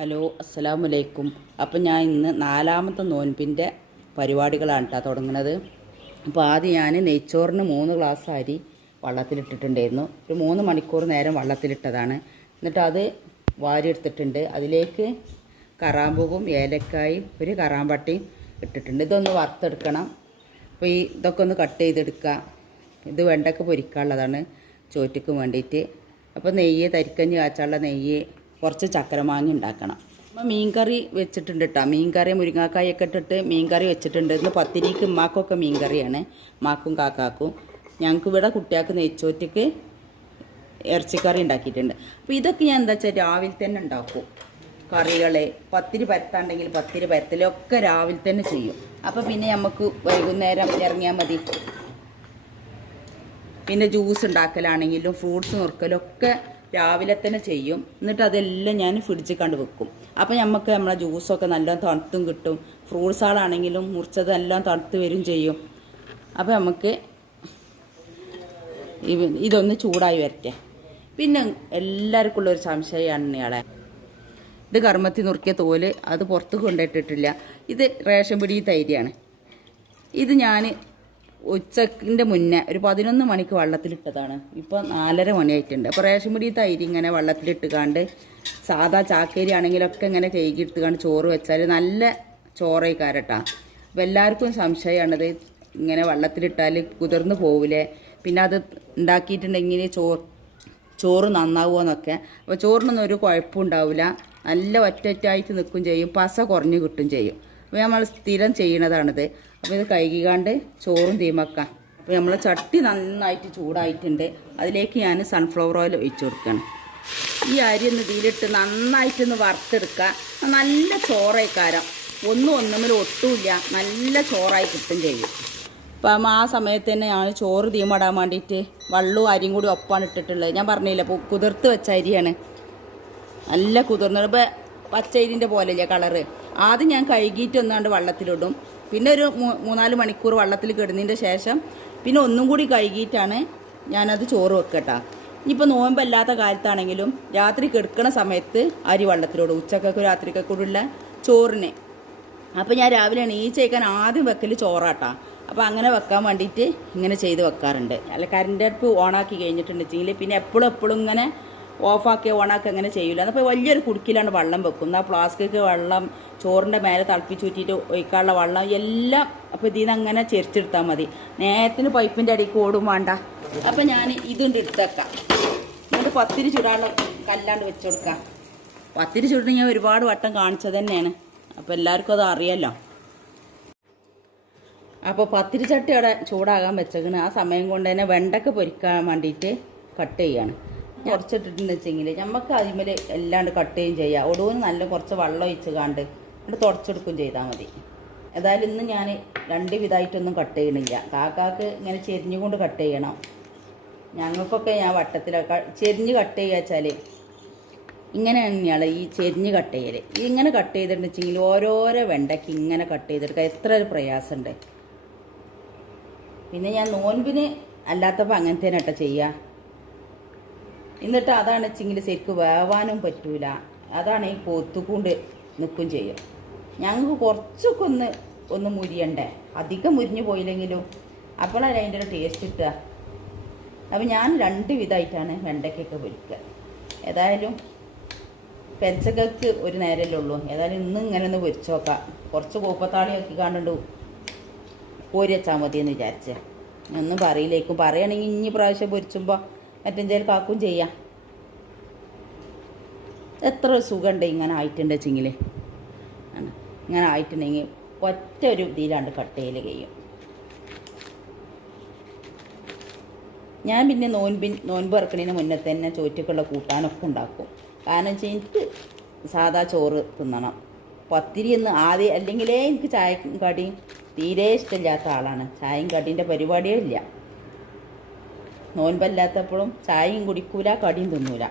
Hello അസ്സലാമു അലൈക്കും. അപ്പം ഞാൻ ഇന്ന് നാലാമത്തെ നോൻപിൻ്റെ പരിപാടികളാണ് കേട്ടോ തുടങ്ങുന്നത്. അപ്പോൾ ആദ്യം ഞാൻ നെയ്ച്ചോറിന് 3 ഗ്ലാസ് അരി വെള്ളത്തിലിട്ടിട്ടുണ്ടായിരുന്നു. ഒരു 3 മണിക്കൂർ നേരം വെള്ളത്തിലിട്ടതാണ്. എന്നിട്ട് അത് വാരിയെടുത്തിട്ടുണ്ട്. അതിലേക്ക് കറാമ്പൂവും ഏലക്കായും ഒരു കറാമ്പട്ടിയും ഇട്ടിട്ടുണ്ട്. ഇതൊന്ന് വറുത്തെടുക്കണം. അപ്പോൾ ഇതൊക്കെ ഒന്ന് കട്ട് ചെയ്തെടുക്കുക. ഇത് വെണ്ടയ്ക്ക പൊരിക്കാനുള്ളതാണ് ചോറ്റയ്ക്ക് വേണ്ടിയിട്ട്. അപ്പോൾ നെയ്യ്, തരിക്കഞ്ഞ് കാച്ചാനുള്ള നെയ്യ്, കുറച്ച് ചക്കരമാങ്ങ ഉണ്ടാക്കണം. അപ്പോൾ മീൻകറി വെച്ചിട്ടുണ്ട് കേട്ടോ. മീൻകറി മുരിങ്ങാക്കായൊക്കെ ഇട്ടിട്ട് മീൻകറി വെച്ചിട്ടുണ്ട്. ഇന്ന് പത്തിരിക്ക് ഉമ്മാക്കൊക്കെ മീൻകറിയാണ്, ഉമ്മാക്കും കാക്കാക്കും. ഞങ്ങൾക്ക് ഇവിടെ കുട്ടികൾക്ക് നെയ്ച്ചോറ്റക്ക് ഇറച്ചിക്കറി ഉണ്ടാക്കിയിട്ടുണ്ട്. അപ്പോൾ ഇതൊക്കെ ഞാൻ എന്താ വെച്ചാൽ രാവിലെ തന്നെ ഉണ്ടാക്കും. കറികൾ പത്തിരി പരത്താണ്ടെങ്കിൽ പത്തിരി പരത്തലൊക്കെ രാവിലെ തന്നെ ചെയ്യും. അപ്പോൾ പിന്നെ നമുക്ക് വൈകുന്നേരം ഇറങ്ങിയാൽ മതി. പിന്നെ ജ്യൂസ് ഉണ്ടാക്കലാണെങ്കിലും ഫ്രൂട്ട്സ് നുറുക്കലൊക്കെ രാവിലെ തന്നെ ചെയ്യും. എന്നിട്ട് അതെല്ലാം ഞാൻ ഫ്രിഡ്ജിൽ കണ്ട് വെക്കും. അപ്പോൾ നമുക്ക് നമ്മളെ ജ്യൂസൊക്കെ നല്ലോണം തണുത്തും കിട്ടും. ഫ്രൂട്ട്സുകളാണെങ്കിലും മുറിച്ചത് എല്ലാം തണുത്ത് വരും ചെയ്യും. അപ്പോൾ നമുക്ക് ഇതൊന്ന് ചൂടായി വരട്ടെ. പിന്നെ എല്ലാവർക്കും ഉള്ളൊരു സംശയമാണ് ഇയാളെ, ഇത് കർമ്മത്തിൽ നുറുക്കിയ തോല് അത് പുറത്ത് കൊണ്ടിട്ടിട്ടില്ല. ഇത് റേഷൻ പിടി തൈരിയാണ്. ഇത് ഞാൻ ഉച്ചക്കിൻ്റെ മുന്നേ ഒരു 11 മണിക്ക് വെള്ളത്തിലിട്ടതാണ്. ഇപ്പോൾ 4:30 മണിയായിട്ടുണ്ട്. അപ്പോൾ റേഷൻ പിടി തൈര് ഇങ്ങനെ വെള്ളത്തിലിട്ടുകാണ്ട് സാധാ ചാക്കേരി ആണെങ്കിലൊക്കെ ഇങ്ങനെ കഴുകിയെടുത്തുകാണ്ട് ചോറ് വെച്ചാൽ നല്ല ചോറായി കാരട്ടാ. അപ്പോൾ എല്ലാവർക്കും സംശയമാണത്, ഇങ്ങനെ വെള്ളത്തിലിട്ടാൽ കുതിർന്ന് പോവില്ലേ, പിന്നെ അത് ഉണ്ടാക്കിയിട്ടുണ്ടെങ്കിൽ ചോറ് നന്നാവുമെന്നൊക്കെ. അപ്പോൾ ചോറിനൊന്നും ഒരു കുഴപ്പമുണ്ടാവില്ല. നല്ല ഒറ്റയായിട്ട് നിൽക്കും ചെയ്യും, പസ കുറഞ്ഞ് കിട്ടും ചെയ്യും. അപ്പോൾ നമ്മൾ സ്ഥിരം ചെയ്യണതാണിത്. അപ്പോൾ ഇത് കഴുകിക്കാണ്ട് ചോറും തീമക്കാം. അപ്പോൾ നമ്മൾ ചട്ടി നന്നായിട്ട് ചൂടായിട്ടുണ്ട്. അതിലേക്ക് ഞാൻ സൺഫ്ലവർ ഓയിൽ ഒഴിച്ചു കൊടുക്കണം. ഈ അരി ഒന്ന് ഇതിലിട്ട് നന്നായിട്ടൊന്ന് വറുത്തെടുക്കുക. നല്ല ചോറായിക്കാരം, ഒന്നുമേൽ ഒട്ടുമില്ല, നല്ല ചോറായി കിട്ടും ചെയ്യും. അപ്പം ആ സമയത്ത് തന്നെ ഞാൻ ചോറ് തീമടാൻ വേണ്ടിയിട്ട് വെള്ളവും അരിയും കൂടി ഒപ്പാണ് ഇട്ടിട്ടുള്ളത്. ഞാൻ പറഞ്ഞില്ല, അപ്പോൾ കുതിർത്ത് വെച്ച അരിയാണ്, നല്ല കുതിർന്നത്. ഇപ്പോൾ പച്ചരിൻ്റെ പോലെയല്ലേ കളറ്. ആദ്യം ഞാൻ കഴുകിയിട്ട് ഒന്നാണ്ട് വെള്ളത്തിലിടും. പിന്നെ ഒരു 3-4 മണിക്കൂർ വെള്ളത്തിൽ കിടന്നതിൻ്റെ ശേഷം പിന്നെ ഒന്നും കൂടി കഴുകിയിട്ടാണ് ഞാനത് ചോറ് വെക്കട്ടാ. ഇനിയിപ്പോൾ നോമ്പല്ലാത്ത കാലത്താണെങ്കിലും രാത്രി കിടക്കണ സമയത്ത് അരി വെള്ളത്തിലിടും, ഉച്ചക്കൊക്കെ രാത്രിക്കൊക്കെ ഉള്ള ചോറിന്. അപ്പോൾ ഞാൻ രാവിലെ എണീച്ചേക്കാൻ ആദ്യം വെക്കൽ ചോറാട്ടാ. അപ്പോൾ അങ്ങനെ വെക്കാൻ വേണ്ടിയിട്ട് ഇങ്ങനെ ചെയ്ത് വെക്കാറുണ്ട്. അല്ല കറണ്ട് അടുപ്പ് ഓണാക്കി കഴിഞ്ഞിട്ടുണ്ടെങ്കിൽ പിന്നെ എപ്പോഴും ഇങ്ങനെ ഓഫാക്കി ഓണാക്കി അങ്ങനെ ചെയ്യില്ല. അപ്പോൾ വലിയൊരു കുടുക്കിലാണ് വെള്ളം വെക്കും. ആ പ്ലാസ്റ്റിക് വെള്ളം ചോറിൻ്റെ മേലെ തിളപ്പിച്ചൂറ്റിയിട്ട് ഒഴിക്കാനുള്ള വെള്ളം എല്ലാം അപ്പോൾ ഇതിൽ നിന്ന് അങ്ങനെ ചെരിച്ചെടുത്താൽ മതി. നേരത്തിന് പൈപ്പിൻ്റെ അടിക്ക് ഓടും വേണ്ട. അപ്പോൾ ഞാൻ ഇതുണ്ട് എടുത്തേക്കാം. എന്നിട്ട് പത്തിരി ചുടാനുള്ള കല്ലാണ്ട് വെച്ച് കൊടുക്കാം. പത്തിരി ചുടിന് ഞാൻ ഒരുപാട് വട്ടം കാണിച്ചത് തന്നെയാണ്, അപ്പോൾ എല്ലാവർക്കും അത് അറിയാമല്ലോ. അപ്പോൾ പത്തിരി ചട്ടി അവിടെ ചൂടാകാൻ വെച്ചേക്കണ്. ആ സമയം കൊണ്ട് തന്നെ വെണ്ടയ്ക്ക പൊരിക്കാൻ വേണ്ടിയിട്ട് കട്ട് ചെയ്യാണ്. കുറച്ചിട്ടിട്ടുണ്ടെന്ന് വെച്ചെങ്കിൽ നമുക്ക് അതിമേൽ എല്ലാണ്ട് കട്ട് ചെയ്യും ചെയ്യാം. ഒടുവിന് നല്ല കുറച്ച് വെള്ളം ഒഴിച്ച് കാണ്ട് എന്നിട്ട് തുടച്ചെടുക്കുകയും ചെയ്താൽ മതി. ഏതായാലും ഇന്ന് ഞാൻ 2 വിധമായിട്ടൊന്നും കട്ട് ചെയ്യണില്ല. കാക്കാക്ക് ഇങ്ങനെ ചെരിഞ്ഞുകൊണ്ട് കട്ട് ചെയ്യണം. ഞങ്ങൾക്കൊക്കെ ഞാൻ വട്ടത്തിലൊക്കെ ചെരിഞ്ഞ് കട്ട് ചെയ്യുക വെച്ചാൽ ഇങ്ങനെ തന്നെയാണ് ഈ ചെരിഞ്ഞ് കട്ട് ചെയ്യൽ. ഇങ്ങനെ കട്ട് ചെയ്തിട്ടുണ്ടെങ്കിൽ ഓരോരോ വെണ്ടയ്ക്ക് ഇങ്ങനെ കട്ട് ചെയ്തെടുക്കുക എത്ര ഒരു പ്രയാസമുണ്ട്. പിന്നെ ഞാൻ നോൻപിന് അല്ലാത്തപ്പോൾ അങ്ങനത്തെ തന്നെ കേട്ടോ ചെയ്യുക. എന്നിട്ട് അതാണ് വെച്ചെങ്കിൽ ശരിക്കും വേവാനും പറ്റൂല. അതാണ് ഈ കൊത്തുകൊണ്ട് നിൽക്കും ചെയ്യും. ഞങ്ങൾക്ക് കുറച്ചൊക്കെ ഒന്ന് മുരിയണ്ടേ, അധികം മുരിഞ്ഞു പോയില്ലെങ്കിലും അപ്പോഴാണ് അതിൻ്റെ ഒരു ടേസ്റ്റ് കിട്ടുക. അപ്പോൾ ഞാൻ 2 വിധമായിട്ടാണ് വെണ്ടയ്ക്കൊക്കെ പൊരിക്കുക. ഏതായാലും പെരച്ചക്കൾക്ക് ഒരു നേരമല്ലേ ഉള്ളൂ. ഏതായാലും ഇന്നും ഇങ്ങനെ ഒന്ന് പൊരിച്ച് നോക്കാം. കുറച്ച് കൂപ്പത്താളി ആക്കി കാണുന്നുണ്ട് കോരി വെച്ചാൽ മതിയെന്ന് വിചാരിച്ചേ. ഒന്നും പറയില്ലേക്കും. പറയുകയാണെങ്കിൽ ഇനി പ്രാവശ്യം പൊരിച്ചുമ്പോൾ മറ്റെന്തേലും കാക്കും ചെയ്യാം. എത്ര സുഖമുണ്ട് ഇങ്ങനെ ആയിട്ടുണ്ട് വെച്ചെങ്കിൽ. ഇങ്ങനെ ആയിട്ടുണ്ടെങ്കിൽ ഒറ്റ ഒരു ഇതിലാണ്ട് കട്ട് ചെയ്യൽ കഴിയും. ഞാൻ പിന്നെ നോൻപ് ഇറക്കണതിന് മുന്നേ തന്നെ ചോറ്റക്കുള്ള കൂട്ടാനൊക്കെ ഉണ്ടാക്കും. കാരണം വെച്ചാൽ എനിക്ക് സാധാ ചോറ് തിന്നണം. പത്തിരി എന്ന് ആദ്യം അല്ലെങ്കിലേ എനിക്ക് ചായയും കടിയും തീരെ ഇഷ്ടമില്ലാത്ത ആളാണ്. ചായയും കടീൻ്റെ പരിപാടിയേ ഇല്ല. നോൻപല്ലാത്തപ്പോഴും ചായയും കുടിക്കൂല, കടിയും തിന്നൂല.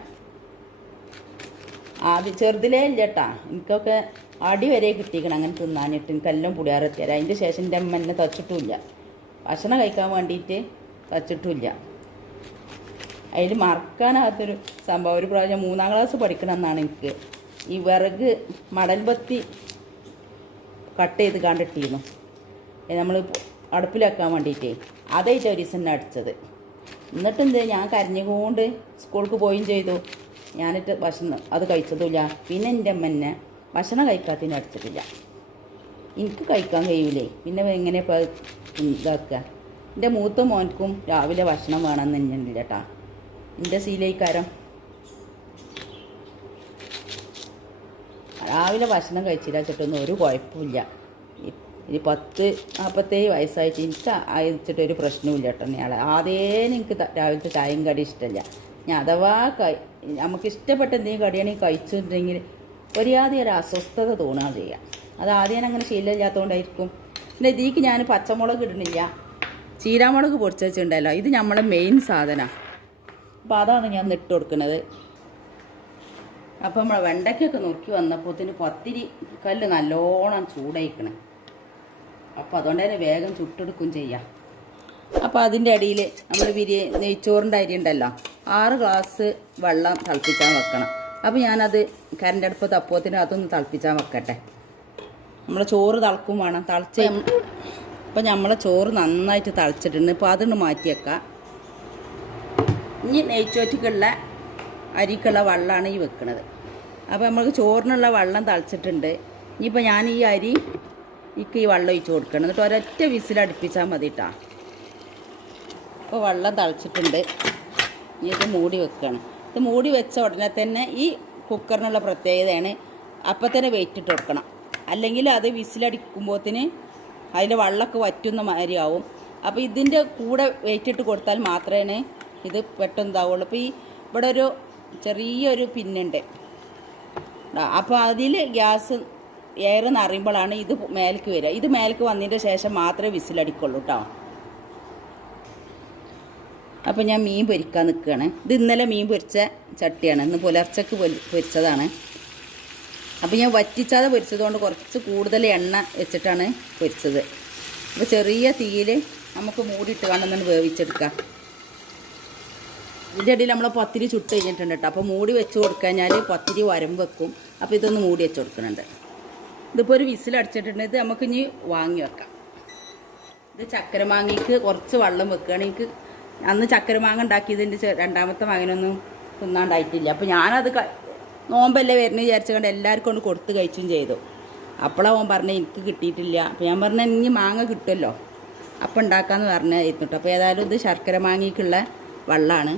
ആദ്യം ചെറുതിലേ ഇല്ല കേട്ടാ. എനിക്കൊക്കെ അടി വരെ കിട്ടിക്കണം അങ്ങനെ തിന്നാനിട്ട്. എനിക്കെല്ലാം പുടിയാറെത്തിയാൽ അതിൻ്റെ ശേഷം എൻ്റെ അമ്മ എന്നെ തച്ചിട്ടുമില്ല. ഭക്ഷണം കഴിക്കാൻ വേണ്ടിയിട്ട് തച്ചിട്ടുമില്ല. അതിൽ മറക്കാനാകാത്തൊരു സംഭവം. ഒരു പ്രാവശ്യം 3ാം ക്ലാസ് പഠിക്കണം എന്നാണ് എനിക്ക് ഈ വിറക് മടൽബത്തി കട്ട് ചെയ്ത് കണ്ടിട്ടിരുന്നു നമ്മൾ അടുപ്പിലാക്കാൻ വേണ്ടിയിട്ടേ അതായിട്ട് ഒരു ദിവസം അടിച്ചത്. എന്നിട്ട് എന്ത് ഞാൻ കരഞ്ഞുകൊണ്ട് സ്കൂൾക്ക് പോവുകയും ചെയ്തു. ഞാനിട്ട് ഭക്ഷണം അത് കഴിച്ചതുമില്ല. പിന്നെ എൻ്റെ അമ്മ എന്നെ ഭക്ഷണം കഴിക്കാത്തതിന് അടിച്ചിട്ടില്ല. എനിക്ക് കഴിക്കാൻ കഴിയൂലേ, പിന്നെ എങ്ങനെ ഇതാക്കുക. എൻ്റെ മൂത്ത മോൻക്കും രാവിലെ ഭക്ഷണം വേണമെന്ന് തന്നെയില്ല കേട്ടാ, എൻ്റെ ശീലയിക്കാരം. രാവിലെ ഭക്ഷണം കഴിച്ചില്ല വെച്ചിട്ടൊന്നും ഒരു കുഴപ്പമില്ല. ഈ 40-47 വയസ്സായിട്ട് എനിക്ക് അയച്ചിട്ടൊരു പ്രശ്നമില്ല കേട്ടോ. ഞാൻ ആദ്യമേ എനിക്ക് രാവിലത്തെ ചായയും കടി ഇഷ്ടമല്ല. ഞാൻ അഥവാ നമുക്ക് ഇഷ്ടപ്പെട്ട എന്തെങ്കിലും കടിയാണെങ്കിൽ കഴിച്ചിട്ടുണ്ടെങ്കിൽ ഒരു അസ്വസ്ഥത തോന്നുക ചെയ്യാം. അത് ആദ്യം അങ്ങനെ ശീലമില്ലാത്തതുകൊണ്ടായിരിക്കും. പിന്നെ ഇതിക്ക് ഞാൻ പച്ചമുളക് ഇടുന്നില്ല, ചീരാമുളക് പൊടിച്ച് വെച്ചിട്ടുണ്ടല്ലോ. ഇത് നമ്മളെ മെയിൻ സാധനമാണ്. അപ്പോൾ അതാണ് ഞാൻ ഇട്ട് കൊടുക്കുന്നത്. അപ്പോൾ നമ്മളെ വെണ്ടയ്ക്കൊക്കെ നോക്കി വന്നപ്പോഴത്തേന് പത്തിരി കല്ല് നല്ലോണം ചൂടായിക്കണം. അപ്പോൾ അതുകൊണ്ട് തന്നെ വേഗം ചുട്ടെടുക്കും ചെയ്യാം. അപ്പോൾ അതിൻ്റെ അടിയിൽ നമ്മൾ നെയ്ച്ചോറിൻ്റെ അരി ഉണ്ടല്ലോ, 6 ഗ്ലാസ് വെള്ളം തിളപ്പിച്ചാൽ വെക്കണം. അപ്പോൾ ഞാനത് കരൻ്റെ അടുപ്പ് തപ്പത്തിന് അതൊന്ന് തിളപ്പിച്ചാൽ വെക്കട്ടെ. നമ്മളെ ചോറ് തിളക്കും വേണം. അപ്പോൾ നമ്മളെ ചോറ് നന്നായിട്ട് തിളച്ചിട്ടുണ്ട്. ഇപ്പോൾ അതൊന്ന് മാറ്റി വെക്കാം. ഇനി നെയ്ച്ചോറ്റിക്കുള്ള അരിക്കുള്ള വെള്ളമാണ് ഈ വെക്കുന്നത്. അപ്പോൾ നമുക്ക് ചോറിനുള്ള വെള്ളം തിളച്ചിട്ടുണ്ട്. ഇനിയിപ്പോൾ ഞാൻ ഈ ഈ വെള്ളം ഒഴിച്ച് കൊടുക്കണം. എന്നിട്ട് ഒരൊറ്റ വിസിലടുപ്പിച്ചാൽ മതി കേട്ടോ. അപ്പോൾ വെള്ളം തിളച്ചിട്ടുണ്ട്. ഇനി ഇത് മൂടി വെക്കുകയാണ്. ഇത് മൂടി വെച്ച ഉടനെ തന്നെ ഈ കുക്കറിനുള്ള പ്രത്യേകതയാണ്, അപ്പം തന്നെ വെയിറ്റ് ഇട്ട് കൊടുക്കണം. അല്ലെങ്കിൽ അത് വിസിലടിക്കുമ്പോഴത്തിന് അതിൻ്റെ വെള്ളമൊക്കെ വറ്റുന്ന മാതിരിയാവും. അപ്പോൾ ഇതിൻ്റെ കൂടെ വെയിറ്റ് ഇട്ട് കൊടുത്താൽ മാത്രമേ ഇത് പെട്ടെന്ന് ഇതാവുള്ളൂ. അപ്പോൾ ഇവിടെ ഒരു ചെറിയൊരു പിന്നുണ്ട്. അപ്പോൾ അതിൽ ഗ്യാസ് എയർ നിറയുമ്പോഴാണ് ഇത് മേലേക്ക് വരിക. ഇത് മേലേക്ക് വന്നതിൻ്റെ ശേഷം മാത്രമേ വിസിലടിക്കുള്ളൂ കേട്ടോ. അപ്പോൾ ഞാൻ മീൻ പൊരിക്കാൻ നിൽക്കുകയാണ്. ഇത് ഇന്നലെ മീൻ പൊരിച്ച ചട്ടിയാണ്, ഇന്ന് പുലർച്ചക്ക് പൊരിച്ചതാണ്. അപ്പോൾ ഞാൻ വറ്റിച്ചാതെ പൊരിച്ചതുകൊണ്ട് കുറച്ച് കൂടുതൽ എണ്ണ വെച്ചിട്ടാണ് പൊരിച്ചത്. അപ്പോൾ ചെറിയ തീയിൽ നമുക്ക് മൂടിയിട്ട് കണ്ടെന്നു വേവിച്ചെടുക്കാം. ഇതിൻ്റെ ഇടയിൽ നമ്മൾ പത്തിരി ചുട്ട് കഴിഞ്ഞിട്ടുണ്ട് കേട്ടോ. അപ്പോൾ മൂടി വെച്ച് കൊടുക്കഴിഞ്ഞാൽ പത്തിരി വരം വെക്കും. അപ്പോൾ ഇതൊന്ന് മൂടി വെച്ച് കൊടുക്കുന്നുണ്ട്. ഇതിപ്പോൾ ഒരു വിസിലടിച്ചിട്ടുണ്ട്. ഇത് നമുക്ക് ഇനി വാങ്ങി വെക്കാം. ഇത് ചക്കര മാങ്ങയ്ക്ക് കുറച്ച് വെള്ളം വെക്കുകയാണ്. എനിക്ക് അന്ന് ചക്കര മാങ്ങ ഉണ്ടാക്കിയതിൻ്റെ രണ്ടാമത്തെ മകനൊന്നും തിന്നാണ്ടായിട്ടില്ല. അപ്പോൾ ഞാനത് നോമ്പല്ലേ വരുന്നത് വിചാരിച്ചുകൊണ്ട് എല്ലാവർക്കും കൊണ്ട് കൊടുത്ത് കഴിച്ചും ചെയ്തു. അപ്പോഴാണ് ഓൻ പറഞ്ഞത് എനിക്ക് കിട്ടിയിട്ടില്ല. അപ്പോൾ ഞാൻ പറഞ്ഞ ഇനി മാങ്ങ കിട്ടുമല്ലോ അപ്പം ഉണ്ടാക്കാമെന്ന് പറഞ്ഞായിരുന്നു കേട്ടോ. അപ്പോൾ ഏതായാലും ഇത് ശർക്കര മാങ്ങയ്ക്കുള്ള വെള്ളമാണ്.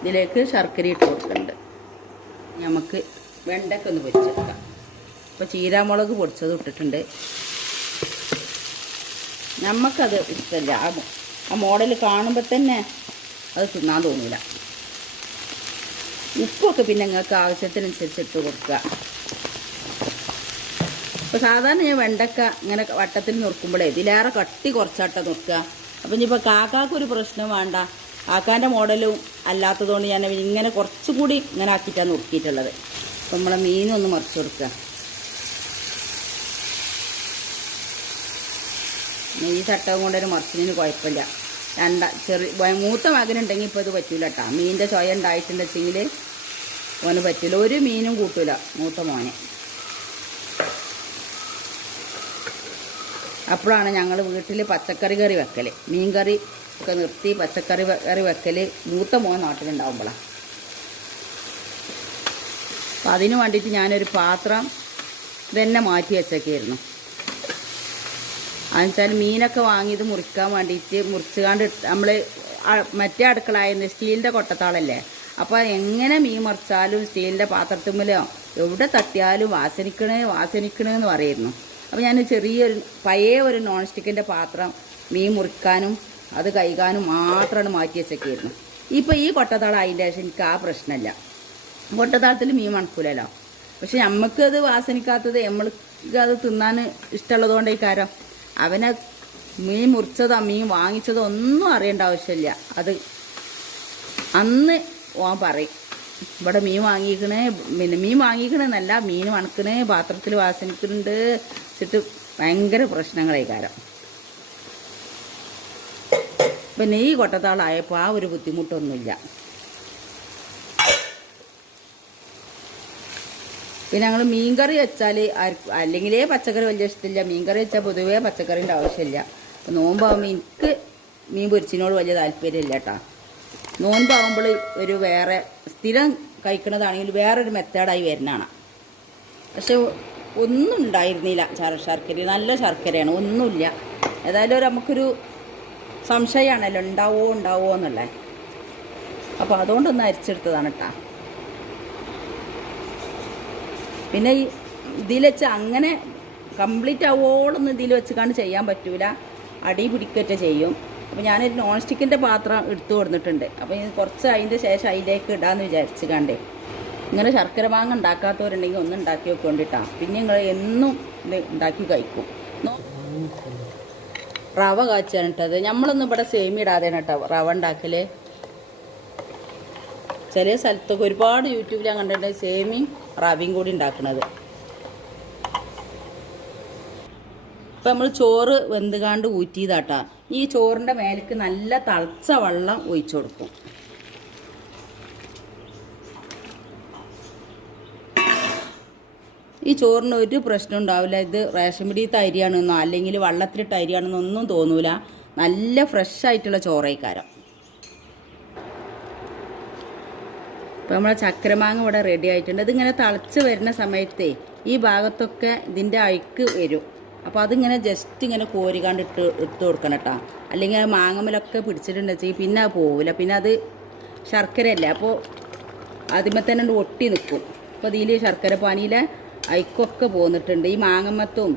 ഇതിലേക്ക് ശർക്കര ഇട്ട് കൊടുക്കുന്നുണ്ട്. നമുക്ക് വെണ്ടയ്ക്ക ഒന്ന് പൊരിച്ചെടുക്കാം. അപ്പോൾ ചീരാമുളക് പൊടിച്ചത് ഇട്ടിട്ടുണ്ട്. നമുക്കത് ഇഷ്ടമല്ല, ആ മോഡൽ കാണുമ്പോൾ തന്നെ അത് തിന്നാൻ തോന്നില്ല. ഉപ്പൊക്കെ പിന്നെ നിങ്ങൾക്ക് ആവശ്യത്തിനനുസരിച്ച് ഇട്ട് കൊടുക്കുക. അപ്പോൾ സാധാരണ ഞാൻ വെണ്ടക്ക ഇങ്ങനെ വട്ടത്തിൽ നുറുക്കുമ്പോഴേ ഇതിലേറെ കട്ടി കുറച്ചാട്ട നുറുക്കുക. അപ്പം ഇനിയിപ്പോൾ കാക്കാക്കൊരു പ്രശ്നം വേണ്ട, കാക്കാൻ്റെ മോഡലും അല്ലാത്തതുകൊണ്ട് ഞാൻ ഇങ്ങനെ കുറച്ചുകൂടി ഇങ്ങനെ ആക്കിയിട്ടാണ് നുറുക്കിയിട്ടുള്ളത്. അപ്പം നമ്മളെ മീനൊന്ന് മറിച്ച് കൊടുക്കുക. ഈ ചട്ടവും കൊണ്ടൊരു മറിച്ചിന് കുഴപ്പമില്ല. മൂത്ത മകനുണ്ടെങ്കിൽ ഇപ്പോൾ ഇത് പറ്റൂല കേട്ടോ. മീനിൻ്റെ ചൊയ ഉണ്ടായിട്ടുണ്ടെങ്കിൽ ഓന് പറ്റില്ല. ഒരു മീനും കൂട്ടൂല മൂത്ത മോനെ. അപ്പോഴാണ് ഞങ്ങൾ വീട്ടിൽ പച്ചക്കറി കറി വെക്കൽ. മീൻ കറി ഒക്കെ നിർത്തി പച്ചക്കറി കറി വെക്കൽ മൂത്ത മോൻ നാട്ടിലുണ്ടാവുമ്പോഴാണ്. അപ്പം അതിന് വേണ്ടിയിട്ട് ഞാനൊരു പാത്രം തന്നെ മാറ്റി വെച്ചൊക്കെയായിരുന്നു. അതെന്നുവെച്ചാൽ മീനൊക്കെ വാങ്ങിയത് മുറിക്കാൻ വേണ്ടിയിട്ട് മുറിച്ചുകാണ്ട് നമ്മൾ മറ്റേ അടുക്കളായിരുന്നു സ്റ്റീലിൻ്റെ കൊട്ടത്താളല്ലേ. അപ്പോൾ എങ്ങനെ മീൻ മറിച്ചാലും സ്റ്റീലിൻ്റെ പാത്രത്തുമ്മലോ എവിടെ തട്ടിയാലും വാസനിക്കണമെന്ന് പറയുന്നു. അപ്പോൾ ഞാൻ ചെറിയൊരു പഴയ ഒരു നോൺ സ്റ്റിക്കിൻ്റെ പാത്രം മീൻ മുറിക്കാനും അത് കഴുകാനും മാത്രമാണ് മാറ്റി വെച്ചൊക്കെയായിരുന്നു. ഇപ്പോൾ ഈ കൊട്ടത്താളം അതിൻ്റെ ശേഷം എനിക്ക് ആ പ്രശ്നമില്ല. കൊട്ടത്താളത്തിൽ മീൻ മണക്കൂലല്ലോ. പക്ഷെ നമുക്കത് വാസനിക്കാത്തത് നമ്മൾക്ക് അത് തിന്നാൻ ഇഷ്ടമുള്ളതുകൊണ്ട് ഈ കാര്യം അവനെ മീൻ മുറിച്ചതോ മീൻ വാങ്ങിച്ചതോ ഒന്നും അറിയേണ്ട ആവശ്യമില്ല. അത് അന്ന് ഓൻ പറയും ഇവിടെ മീൻ വാങ്ങിക്കണേ, പിന്നെ മീൻ വാങ്ങിക്കണമെന്നല്ല മീൻ മണക്കണേ, പാത്രത്തിൽ വാസനിക്കുന്നുണ്ട് വെച്ചിട്ട് ഭയങ്കര പ്രശ്നങ്ങളായി കാരം. പിന്നെ ഈ കൊട്ടത്താളായപ്പോൾ ആ ഒരു ബുദ്ധിമുട്ടൊന്നുമില്ല. പിന്നെ ഞങ്ങൾ മീൻകറി വെച്ചാൽ അല്ലെങ്കിലേ പച്ചക്കറി വലിയ ഇഷ്ടമില്ല. മീൻകറി വെച്ചാൽ പൊതുവേ പച്ചക്കറിൻ്റെ ആവശ്യമില്ല. അപ്പോൾ നോമ്പാകുമ്പോൾ എനിക്ക് മീൻ പൊരിച്ചിനോട് വലിയ താല്പര്യമില്ല കേട്ടോ. നോമ്പാകുമ്പോൾ ഒരു വേറെ സ്ഥിരം കഴിക്കുന്നതാണെങ്കിൽ വേറൊരു മെത്തേഡായി വരുന്നതാണ്. പക്ഷെ ഒന്നും ഉണ്ടായിരുന്നില്ല. ശർക്കര നല്ല ശർക്കരയാണ്, ഒന്നുമില്ല. ഏതായാലും നമുക്കൊരു സംശയമാണല്ലോ ഉണ്ടാവോ എന്നുള്ളത്. അപ്പോൾ അതുകൊണ്ടൊന്ന് അരിച്ചെടുത്തതാണ് കേട്ടോ. പിന്നെ ഇതിൽ വെച്ച് അങ്ങനെ കംപ്ലീറ്റ് ആവോളൊന്നും ഇതിൽ വെച്ച് ചെയ്യാൻ പറ്റൂല, അടി പിടിക്കറ്റ ചെയ്യും. അപ്പോൾ ഞാനൊരു നോൺ സ്റ്റിക്കിൻ്റെ പാത്രം എടുത്തു കൊടുത്തിട്ടുണ്ട്. അപ്പോൾ കുറച്ച് അതിൻ്റെ ശേഷം അതിലേക്ക് ഇടാമെന്ന് വിചാരിച്ച് കണ്ടേ. ഇങ്ങനെ ശർക്കര മാങ്ങ ഉണ്ടാക്കാത്തവരുണ്ടെങ്കിൽ ഒന്ന് ഉണ്ടാക്കി വെക്കൊണ്ടിട്ടാണ്. പിന്നെ നിങ്ങൾ എന്നും ഇത് ഉണ്ടാക്കി കഴിക്കും. റവ കാച്ചാണ് ഇട്ടത്. നമ്മളൊന്നും ഇവിടെ സേമി ഇടാതെയാണ് കേട്ടോ റവ ഉണ്ടാക്കൽ. ചില സ്ഥലത്തൊക്കെ ഒരുപാട് യൂട്യൂബിൽ ഞാൻ കണ്ടിട്ടുണ്ട് സേമിയും റവയും കൂടി ഉണ്ടാക്കുന്നത്. ഇപ്പം നമ്മൾ ചോറ് വെന്തുകാണ്ട് ഊറ്റിയതാട്ടാ. ഈ ചോറിൻ്റെ മേലേക്ക് നല്ല തളച്ച വെള്ളം ഒഴിച്ചു കൊടുക്കും. ഈ ചോറിന് ഒരു പ്രശ്നം ഉണ്ടാവില്ല. ഇത് റേഷൻ പിടിയത്തെ അരിയാണെന്നോ അല്ലെങ്കിൽ വെള്ളത്തിലിട്ട അരിയാണെന്നോ ഒന്നും തോന്നൂല. നല്ല ഫ്രഷ് ആയിട്ടുള്ള ചോറേക്കാരം. ഇപ്പോൾ നമ്മളെ ചക്കരമാങ്ങ ഇവിടെ റെഡി ആയിട്ടുണ്ട്. ഇതിങ്ങനെ തിളച്ച് വരുന്ന സമയത്തേ ഈ ഭാഗത്തൊക്കെ ഇതിൻ്റെ അഴുക്ക് വരും. അപ്പോൾ അതിങ്ങനെ ജസ്റ്റ് ഇങ്ങനെ കോരിക്കാണ്ട് ഇട്ട് കൊടുക്കണം കേട്ടോ. അല്ലെങ്കിൽ ആ മാങ്ങമ്മലൊക്കെ പിടിച്ചിട്ടുണ്ടെങ്കിൽ പിന്നെ അത് പോവില്ല. പിന്നെ അത് ശർക്കരയല്ലേ, അപ്പോൾ ആദ്യമേ തന്നെ ഒട്ടി നിൽക്കും. അപ്പോൾ ഇതിൽ ശർക്കര പാനിയിലെ അയക്കൊക്കെ പോന്നിട്ടുണ്ട്. ഈ മാങ്ങമ്മത്തും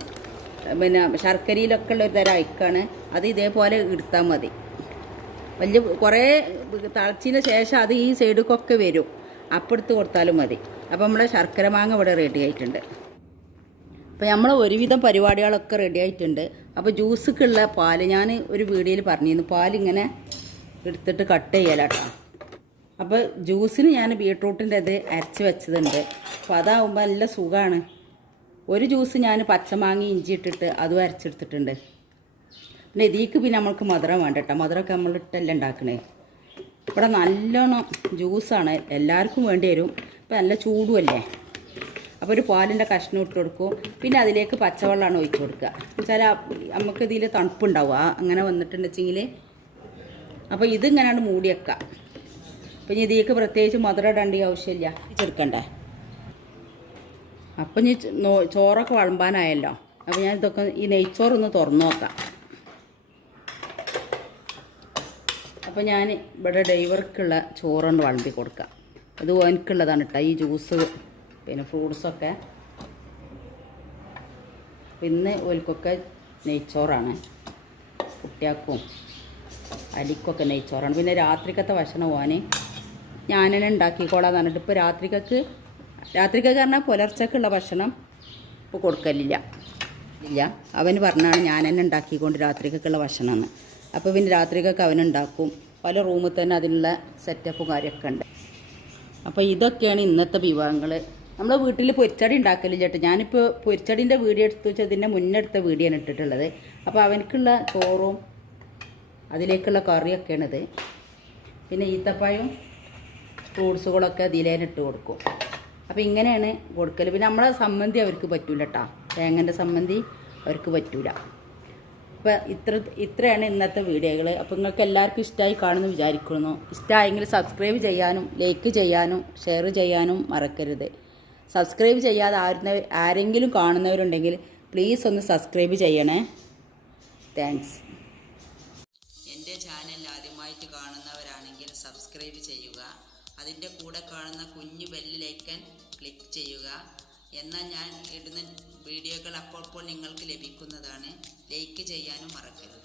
പിന്നെ ശർക്കരയിലൊക്കെ ഉള്ള ഒരു തരം അയക്കാണ്. അത് ഇതേപോലെ എടുത്താൽ മതി. വലിയ കുറേ തിളച്ചതിന് ശേഷം അത് ഈ സൈഡിലേക്കൊക്കെ വരും. അപ്പം എടുത്ത് കൊടുത്താലും മതി. അപ്പോൾ നമ്മുടെ ശർക്കര മാങ്ങ ഇവിടെ റെഡി ആയിട്ടുണ്ട്. അപ്പോൾ നമ്മൾ ഒരുവിധം പരിപാടികളൊക്കെ റെഡി ആയിട്ടുണ്ട്. അപ്പോൾ ജ്യൂസൊക്കെയുള്ള പാല് ഞാൻ ഒരു വീഡിയോയിൽ പറഞ്ഞിരുന്നു. പാലിങ്ങനെ എടുത്തിട്ട് കട്ട് ചെയ്യലാട്ടോ. അപ്പോൾ ജ്യൂസിന് ഞാൻ ബീട്രൂട്ടിൻ്റെ ഇത് അരച്ച് വെച്ചതുണ്ട്. അപ്പോൾ അതാവുമ്പോൾ നല്ല സുഖമാണ്. ഒരു ജ്യൂസ് ഞാൻ പച്ചമാങ്ങി ഇഞ്ചി ഇട്ടിട്ട് അതും അരച്ചെടുത്തിട്ടുണ്ട്. പിന്നെ ഇതിലേക്ക് പിന്നെ നമ്മൾക്ക് മധുരം വേണ്ട കേട്ടോ. മധുരമൊക്കെ നമ്മൾ ഇട്ടല്ലേ ഉണ്ടാക്കണേ. ഇവിടെ നല്ലോണം ജ്യൂസാണ്, എല്ലാവർക്കും വേണ്ടി വരും. ഇപ്പം നല്ല ചൂടുമല്ലേ. അപ്പോൾ ഒരു പാലിൻ്റെ കഷ്ണം ഇട്ട് കൊടുക്കും. പിന്നെ അതിലേക്ക് പച്ചവെള്ളമാണ് ഒഴിച്ച് കൊടുക്കുക. എന്നുവെച്ചാൽ നമുക്ക് ഇതിൽ തണുപ്പുണ്ടാവുക അങ്ങനെ വന്നിട്ടുണ്ടെങ്കിൽ. അപ്പോൾ ഇതിങ്ങനെയാണ് മൂടി വെക്കുക. അപ്പം ഇതിലേക്ക് പ്രത്യേകിച്ച് മധുരം ഇടേണ്ട ആവശ്യമില്ല, ചെറുക്കണ്ടേ. അപ്പം ഇനി ചോറൊക്കെ വിളമ്പാനായല്ലോ. അപ്പോൾ ഞാൻ ഇതൊക്കെ ഈ നെയ്ച്ചോറൊന്ന് തുറന്നു നോക്കാം. അപ്പോൾ ഞാൻ ഇവിടെ ഡ്രൈവർക്കുള്ള ചോറൊന്ന് വിളമ്പി കൊടുക്കാം. അത് ഓനക്കുള്ളതാണ് കേട്ടോ ഈ ജ്യൂസ് പിന്നെ ഫ്രൂട്ട്സൊക്കെ. ഇന്ന് ഓൽക്കൊക്കെ നെയ്ച്ചോറാണ്, കുട്ടികൾക്കും അലിക്കൊക്കെ നെയ്ച്ചോറാണ്. പിന്നെ രാത്രിക്കത്തെ ഭക്ഷണം പോകാൻ ഞാൻ തന്നെ ഉണ്ടാക്കിക്കോളാന്ന് പറഞ്ഞിട്ട് ഇപ്പോൾ രാത്രിക്കൊക്കെ പറഞ്ഞാൽ പുലർച്ചക്കുള്ള ഭക്ഷണം ഇപ്പോൾ കൊടുക്കലില്ല. അവന് പറഞ്ഞാണ് ഞാൻ തന്നെ ഉണ്ടാക്കിക്കൊണ്ട് രാത്രിക്കൊക്കെയുള്ള ഭക്ഷണമാണ്. അപ്പോൾ പിന്നെ രാത്രിക്കൊക്കെ അവനുണ്ടാക്കും. പല റൂമിൽ തന്നെ അതിനുള്ള സെറ്റപ്പും കാര്യമൊക്കെ ഉണ്ട്. അപ്പോൾ ഇതൊക്കെയാണ് ഇന്നത്തെ വിഭവങ്ങൾ. നമ്മൾ വീട്ടിൽ പൊരിച്ചടി ഉണ്ടാക്കലില്ല കേട്ടോ. ഞാനിപ്പോൾ പൊരിച്ചടീൻ്റെ വീഡിയോ എടുത്തു വെച്ചാൽ ഇതിൻ്റെ മുന്നെടുത്ത വീഡിയോ ആണ് ഇട്ടിട്ടുള്ളത്. അപ്പോൾ അവനക്കുള്ള ചോറും അതിലേക്കുള്ള കറിയൊക്കെയാണിത്. പിന്നെ ഈത്തപ്പഴവും ഫ്രൂട്ട്സുകളൊക്കെ അതിലേനിട്ട് കൊടുക്കും. അപ്പോൾ ഇങ്ങനെയാണ് കൊടുക്കൽ. പിന്നെ നമ്മളെ സമ്മന്തി അവർക്ക് പറ്റൂല കേട്ടോ. തേങ്ങൻ്റെ സമ്മന്തി അവർക്ക് പറ്റൂല. അപ്പോൾ ഇത്രയാണ് ഇന്നത്തെ വീഡിയോകൾ. അപ്പോൾ നിങ്ങൾക്ക് എല്ലാവർക്കും ഇഷ്ടമായി കാണുമെന്ന് വിചാരിക്കുന്നു. ഇഷ്ടമായെങ്കിൽ സബ്സ്ക്രൈബ് ചെയ്യാനും ലൈക്ക് ചെയ്യാനും ഷെയർ ചെയ്യാനും മറക്കരുത്. സബ്സ്ക്രൈബ് ചെയ്യാതെ ആരെങ്കിലും കാണുന്നവരുണ്ടെങ്കിൽ പ്ലീസ് ഒന്ന് സബ്സ്ക്രൈബ് ചെയ്യണേ. താങ്ക്സ്. എൻ്റെ ചാനൽ ആദ്യമായിട്ട് കാണുന്നവരാണെങ്കിൽ സബ്സ്ക്രൈബ് ചെയ്യുക. അതിൻ്റെ കൂടെ കാണുന്ന കുഞ്ഞു ബെല്ലിലേക്കൻ ക്ലിക്ക് ചെയ്യുക. എന്നാൽ ഞാൻ ഇടുന്ന വീഡിയോകൾ അപ്പോൾ നിങ്ങൾക്ക് ലഭിക്കുന്നതാണ്. ലൈക്ക് ചെയ്യാനും മറക്കരുത്.